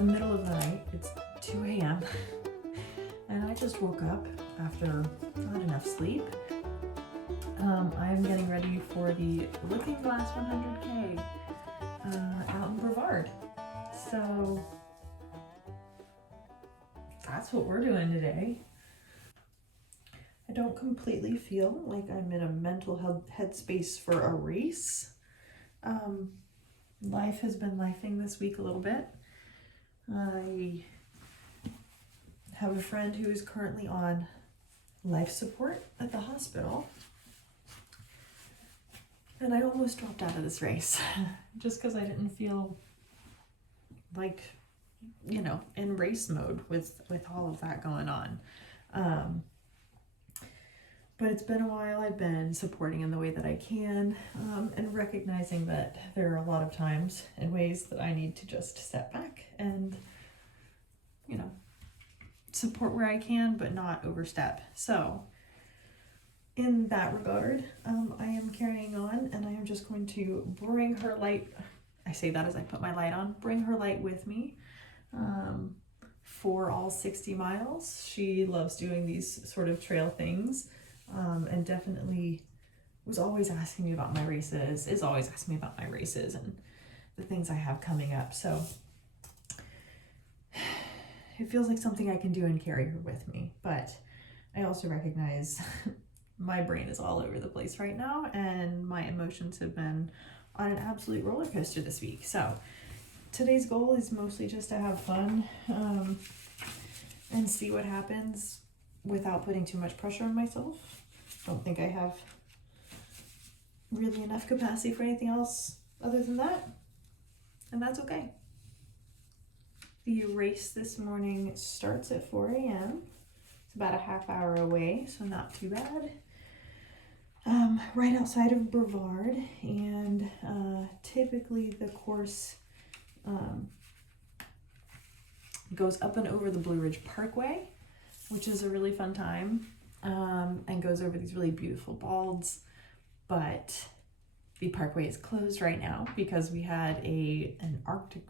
the middle of the night. It's 2 a.m. and I just woke up after not enough sleep. I'm getting ready for the Looking Glass 100K out in Brevard. So that's what we're doing today. I don't completely feel like I'm in a mental headspace for a race. Life has been lifing this week a little bit. I have a friend who is currently on life support at the hospital. And I almost dropped out of this race just because I didn't feel like, in race mode with all of that going on. But it's been a while. I've been supporting in the way that I can, and recognizing that there are a lot of times and ways that I need to just step back and, support where I can, but not overstep. So in that regard, I am carrying on, and I am just going to bring her light. I say that as I put my light on, bring her light with me for all 60 miles. She loves doing these sort of trail things, and definitely was always asking me about my races, is always asking me about my races and the things I have coming up. So it feels like something I can do and carry her with me, but I also recognize my brain is all over the place right now, and my emotions have been on an absolute roller coaster this week. So today's goal is mostly just to have fun, and see what happens without putting too much pressure on myself. Don't think I have really enough capacity for anything else other than that, and that's okay. The race this morning starts at 4 a.m. It's about a half hour away, so not too bad. Right outside of Brevard, and typically the course goes up and over the Blue Ridge Parkway, which is a really fun time, and goes over these really beautiful balds, but the parkway is closed right now because we had an Arctic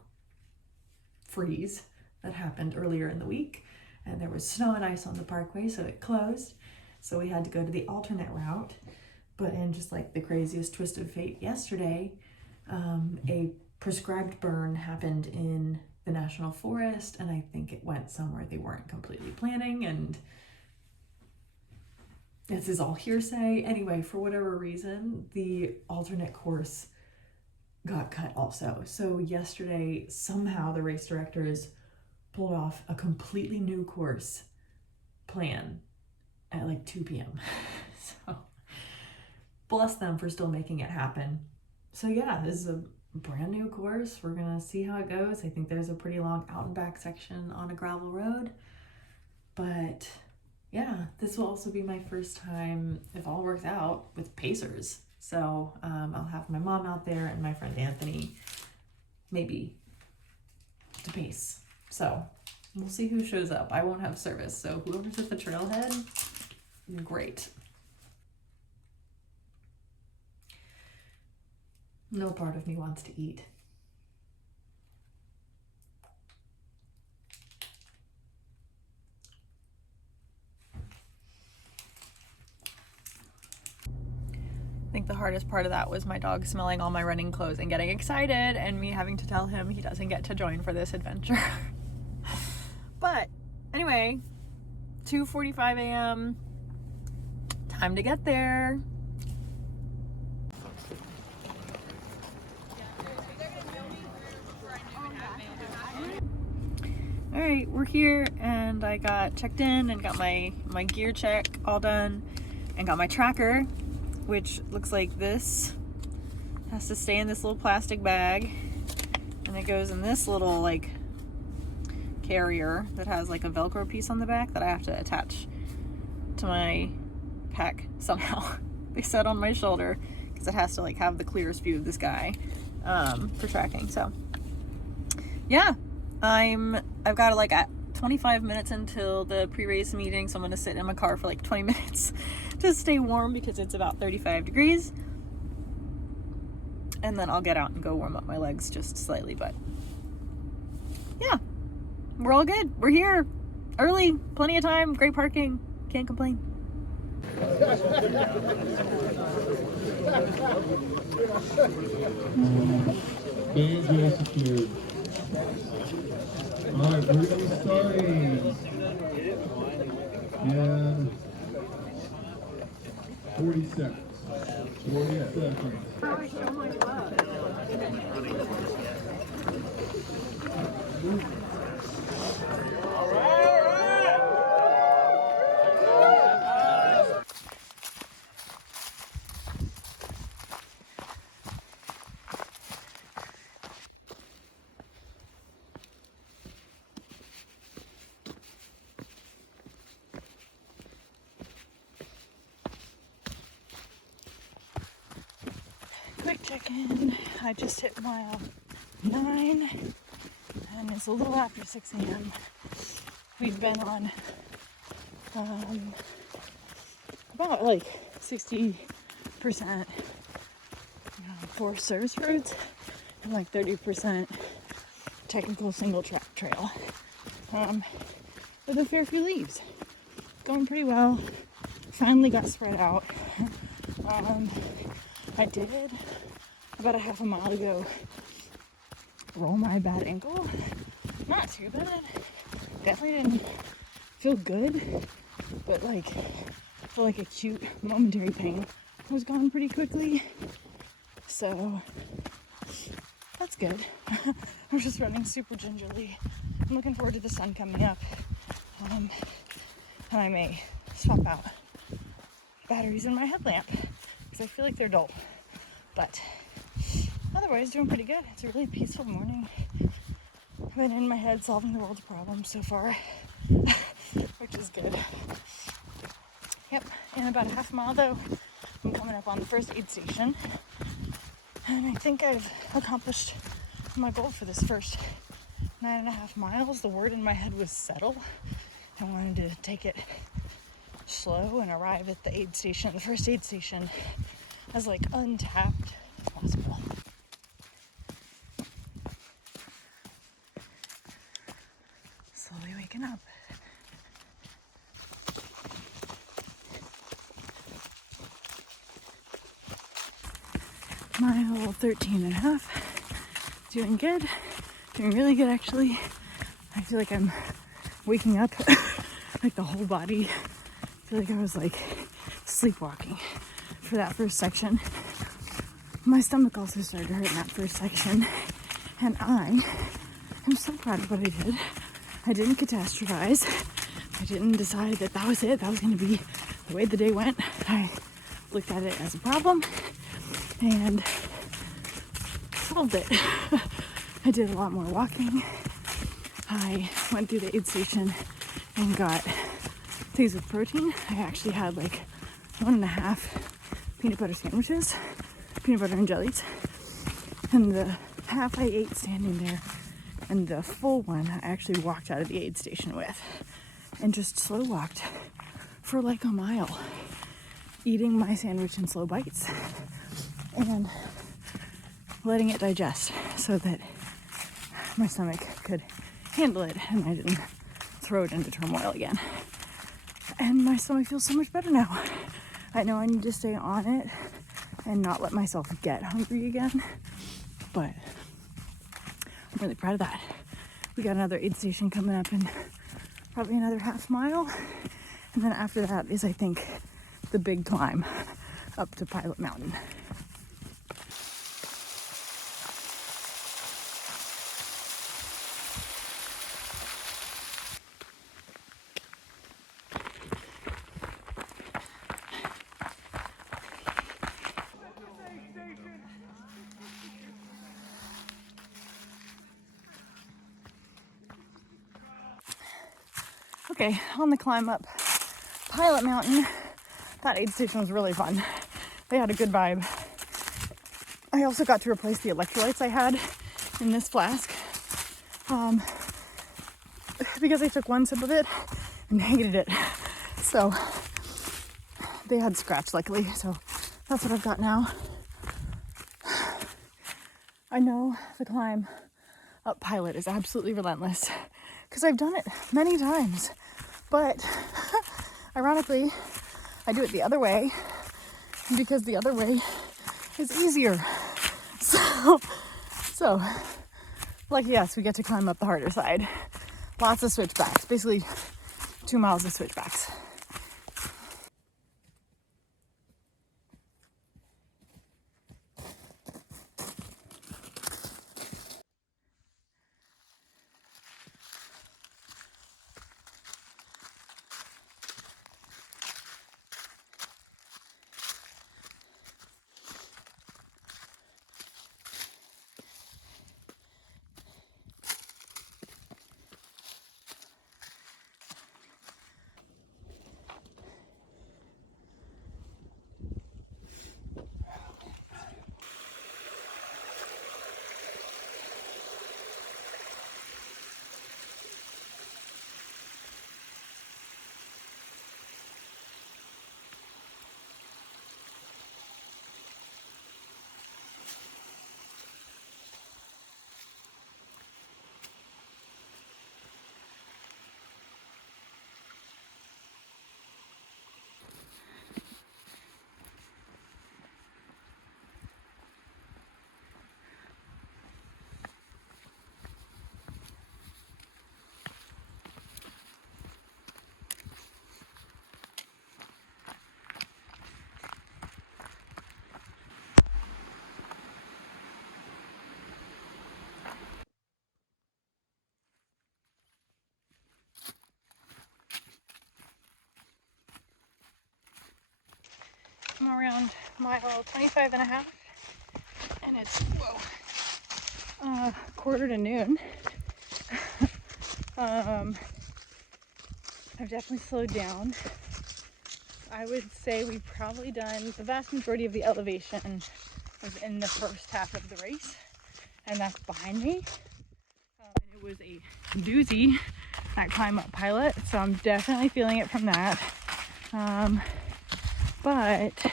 freeze that happened earlier in the week, and there was snow and ice on the parkway, so it closed. So we had to go to the alternate route. But in just like the craziest twist of fate yesterday, a prescribed burn happened in the National Forest, and I think it went somewhere they weren't completely planning, and this is all hearsay. Anyway, for whatever reason, the alternate course got cut also. So yesterday, somehow the race directors pulled off a completely new course plan at like 2 p.m. So bless them for still making it happen. So yeah, this is a brand new course. We're gonna see how it goes. I think there's a pretty long out and back section on a gravel road. But yeah, this will also be my first time, if all works out, with pacers. So I'll have my mom out there and my friend Anthony, maybe, to pace. So we'll see who shows up. I won't have service, so whoever's at the trailhead, great. No part of me wants to eat. I think the hardest part of that was my dog smelling all my running clothes and getting excited, and me having to tell him he doesn't get to join for this adventure. But anyway, 2:45 a.m. Time to get there. All right, we're here, and I got checked in and got my gear check all done, and got my tracker, which looks like this. Has to stay in this little plastic bag, and it goes in this little like carrier that has like a Velcro piece on the back that I have to attach to my pack somehow. They said on my shoulder because it has to like have the clearest view of the sky for tracking. So yeah, I've got like 25 minutes until the pre-race meeting, so I'm gonna sit in my car for like 20 minutes to stay warm because it's about 35 degrees, and then I'll get out and go warm up my legs just slightly. But yeah, we're all good. We're here early, plenty of time, great parking, can't complain. Bands are secured. Alright, we're going to be starting in 40 seconds. 40 seconds. Quick check-in. I just hit mile 9 and it's a little after 6 a.m. We've been on about like 60% forest service roads and like 30% technical single track trail with a fair few leaves. Going pretty well. Finally got spread out. I did about a half a mile ago roll my bad ankle. Not too bad. Definitely didn't feel good, but like feel like acute momentary pain was gone pretty quickly. So that's good. I'm just running super gingerly. I'm looking forward to the sun coming up. And I may swap out batteries in my headlamp because I feel like they're dull. But otherwise, doing pretty good. It's a really peaceful morning. I've been in my head solving the world's problems so far, which is good. Yep, in about a half mile though, I'm coming up on the first aid station. And I think I've accomplished my goal for this first 9.5 miles. The word in my head was settle. I wanted to take it slow and arrive at the aid station, the first aid station, as like untapped as possible. Slowly waking up. Mile 13.5. Doing good. Doing really good actually. I feel like I'm waking up like the whole body. I feel like I was like sleepwalking for that first section. My stomach also started to hurt in that first section. And I am so proud of what I did. I didn't catastrophize. I didn't decide that that was it. That was going to be the way the day went. I looked at it as a problem and solved it. I did a lot more walking. I went through the aid station and got things with protein. I actually had like 1.5 peanut butter sandwiches, peanut butter and jellies. And the half I ate standing there, and the full one I actually walked out of the aid station with. And just slow walked for like a mile, eating my sandwich in slow bites and letting it digest so that my stomach could handle it and I didn't throw it into turmoil again. And my stomach feels so much better now. I know I need to stay on it and not let myself get hungry again, but I'm really proud of that. We got another aid station coming up in probably another half mile, and then after that is, I think, the big climb up to Pilot Mountain. Okay, on the climb up Pilot Mountain, that aid station was really fun. They had a good vibe. I also got to replace the electrolytes I had in this flask because I took one sip of it and hated it. So they had scratch, luckily, so that's what I've got now. I know the climb up Pilot is absolutely relentless. because I've done it many times. But ironically, I do it the other way because the other way is easier. So lucky us, we get to climb up the harder side. Lots of switchbacks, basically 2 miles of switchbacks. I'm around mile 25 and a half, and it's quarter to noon. I've definitely slowed down. I would say we've probably done the vast majority of the elevation was in the first half of the race, and that's behind me. It was a doozy, that climb up pilot, so I'm definitely feeling it from that. But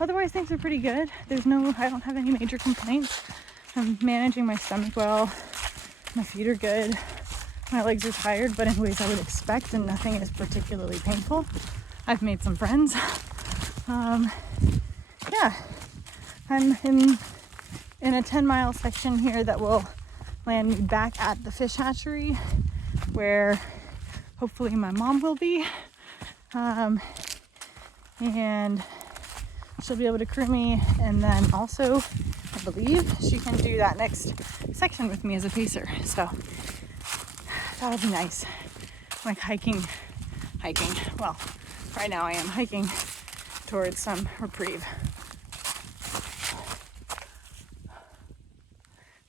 otherwise things are pretty good. I don't have any major complaints. I'm managing my stomach well. My feet are good. My legs are tired, but in ways I would expect, and nothing is particularly painful. I've made some friends. Yeah, I'm in a 10-mile section here that will land me back at the fish hatchery, where hopefully my mom will be, and she'll be able to crew me, and then also I believe she can do that next section with me as a pacer, so that'll be nice. Like hiking. Well, right now I am hiking towards some reprieve,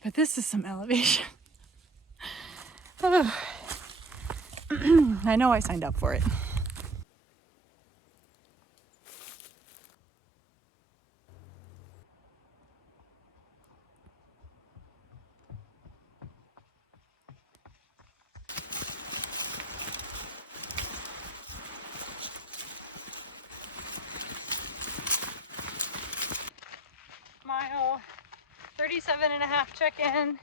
but this is some elevation. Oh. I know I signed up for it. Mile 37 and a half check-in.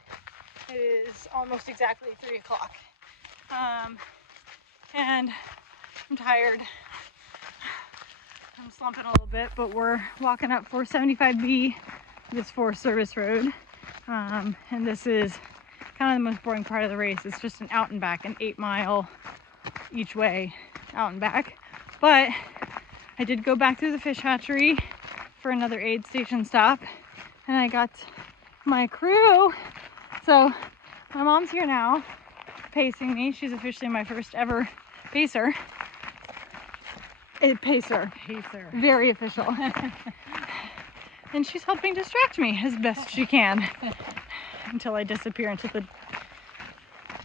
It is almost exactly 3 o'clock. And I'm tired. I'm slumping a little bit, but we're walking up 475B, this Forest Service road. And this is kind of the most boring part of the race. It's just an out and back, an 8-mile each way out and back. But I did go back through the fish hatchery for another aid station stop, and I got my crew. So my mom's here now, pacing me. She's officially my first ever pacer. Pacer. Very official. And she's helping distract me as best she can until I disappear into the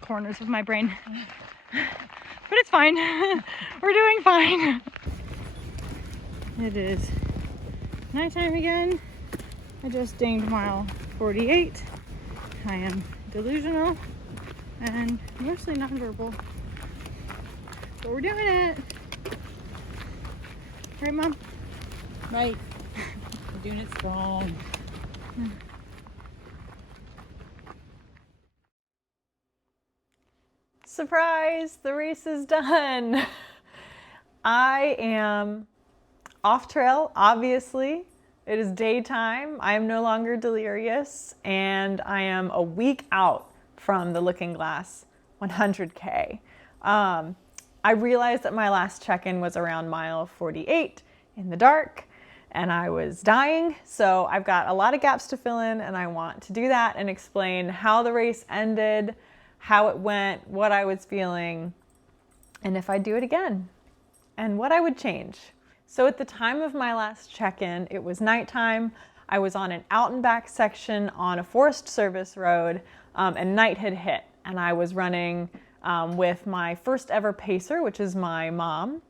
corners of my brain. But it's fine. We're doing fine. It is nighttime again. I just dinged mile 48. I am delusional and mostly nonverbal, but we're doing it. Right, Mom? Right. We're doing it strong. Surprise, the race is done. I am off trail, obviously. It is daytime. I am no longer delirious, and I am a week out from the Looking Glass 100K. I realized that my last check-in was around mile 48 in the dark, and I was dying. So I've got a lot of gaps to fill in, and I want to do that and explain how the race ended, how it went, what I was feeling, and if I'd do it again, and what I would change. So at the time of my last check-in, it was nighttime. I was on an out and back section on a Forest Service road, and night had hit, and I was running with my first ever pacer, which is my mom.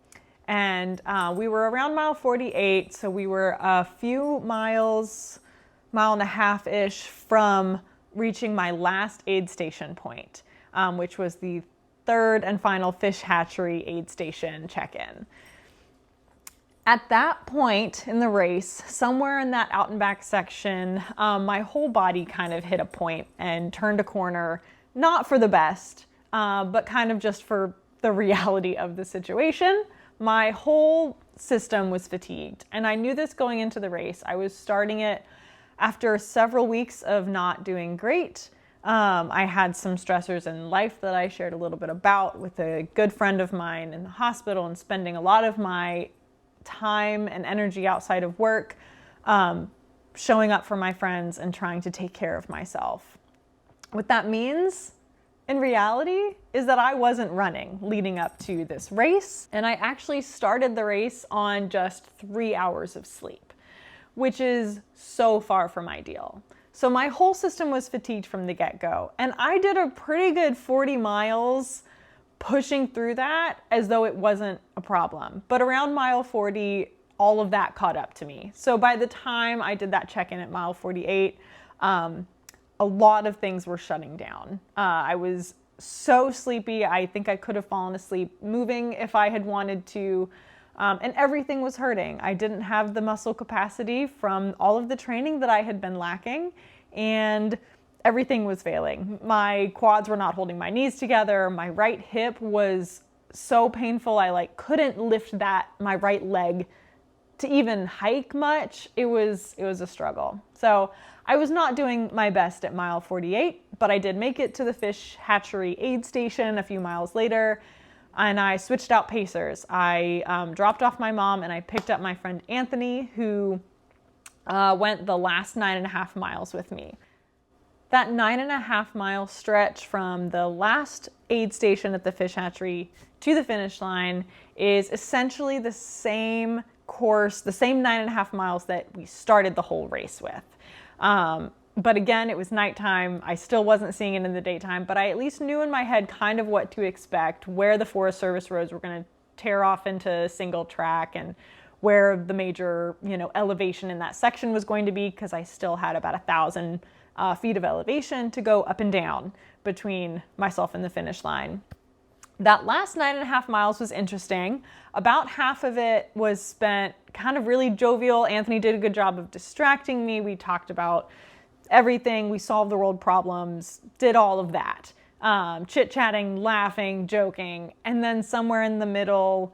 And we were around mile 48, so we were a few miles, mile and a half-ish from reaching my last aid station point, which was the third and final fish hatchery aid station check-in. At that point in the race, somewhere in that out and back section, my whole body kind of hit a point and turned a corner, not for the best, but kind of just for the reality of the situation. My whole system was fatigued, and I knew this going into the race. I was starting it after several weeks of not doing great. I had some stressors in life that I shared a little bit about with a good friend of mine in the hospital, and spending a lot of my time and energy outside of work, showing up for my friends and trying to take care of myself. What that means in reality is that I wasn't running leading up to this race, and I actually started the race on just 3 hours of sleep, which is so far from ideal. So my whole system was fatigued from the get-go, and I did a pretty good 40 miles pushing through that as though it wasn't a problem. But around mile 40, all of that caught up to me. So by the time I did that check-in at mile 48, a lot of things were shutting down. I was so sleepy. I think I could have fallen asleep moving if I had wanted to. And everything was hurting. I didn't have the muscle capacity from all of the training that I had been lacking, and everything was failing. My quads were not holding my knees together. My right hip was so painful. I couldn't lift my right leg to even hike much. It was a struggle. So I was not doing my best at mile 48, but I did make it to the fish hatchery aid station a few miles later, and I switched out pacers. I dropped off my mom, and I picked up my friend Anthony, who went the last 9.5 miles with me. That 9.5 mile stretch from the last aid station at the fish hatchery to the finish line is essentially the same course, the same 9.5 miles that we started the whole race with. But again, it was nighttime. I still wasn't seeing it in the daytime, but I at least knew in my head kind of what to expect, where the Forest Service roads were going to tear off into single track, and where the major, elevation in that section was going to be, because I still had about 1,000 feet of elevation to go up and down between myself and the finish line. That last 9.5 miles was interesting. About half of it was spent kind of really jovial. Anthony did a good job of distracting me. We talked about everything. We solved the world problems, did all of that. Chit-chatting, laughing, joking. And then somewhere in the middle,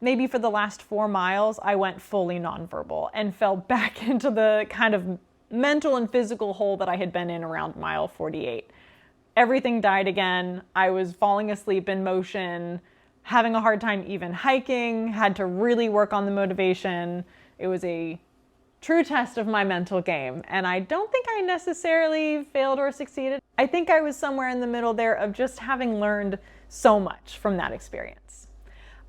maybe for the last 4 miles, I went fully nonverbal and fell back into the kind of mental and physical hole that I had been in around mile 48. Everything died again. I was falling asleep in motion, having a hard time even hiking, had to really work on the motivation. It was a true test of my mental game, and I don't think I necessarily failed or succeeded. I think I was somewhere in the middle there of just having learned so much from that experience.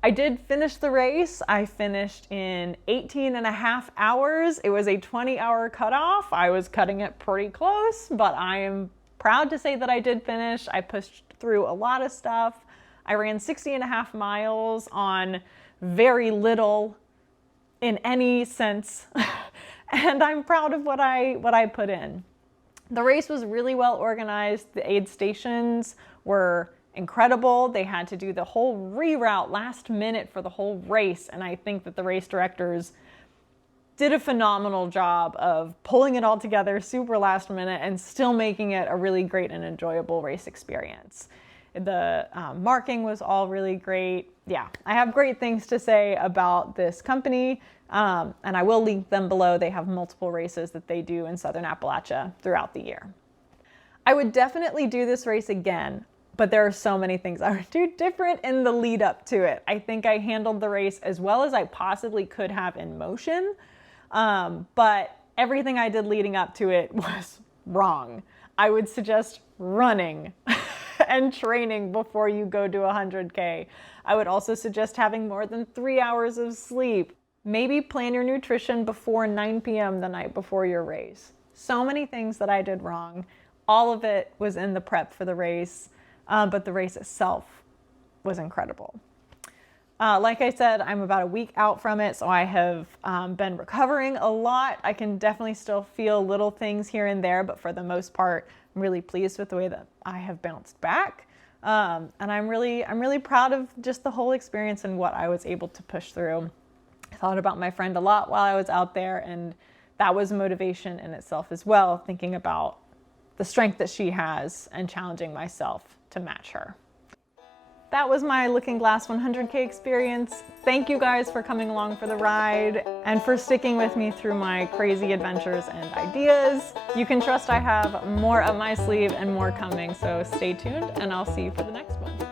I did finish the race. I finished in 18.5 hours. It was a 20-hour cutoff. I was cutting it pretty close, but I am proud to say that I did finish. I pushed through a lot of stuff. I ran 60.5 miles on very little in any sense, and I'm proud of what I put in. The race was really well organized. The aid stations were incredible. They had to do the whole reroute last minute for the whole race, and I think that the race directors did a phenomenal job of pulling it all together super last minute and still making it a really great and enjoyable race experience. The marking was all really great. Yeah, I have great things to say about this company, and I will link them below. They have multiple races that they do in Southern Appalachia throughout the year. I would definitely do this race again, but there are so many things I would do different in the lead up to it. I think I handled the race as well as I possibly could have in motion, but everything I did leading up to it was wrong. I would suggest running and training before you go do 100K. I would also suggest having more than 3 hours of sleep. Maybe plan your nutrition before 9 p.m. the night before your race. So many things that I did wrong. All of it was in the prep for the race, but the race itself was incredible. Like I said, I'm about a week out from it, so I have been recovering a lot. I can definitely still feel little things here and there, but for the most part, I'm really pleased with the way that I have bounced back. And I'm really proud of just the whole experience and what I was able to push through. I thought about my friend a lot while I was out there, and that was motivation in itself as well, thinking about the strength that she has and challenging myself to match her. That was my Looking Glass 100K experience. Thank you guys for coming along for the ride and for sticking with me through my crazy adventures and ideas. You can trust I have more up my sleeve and more coming, so stay tuned and I'll see you for the next one.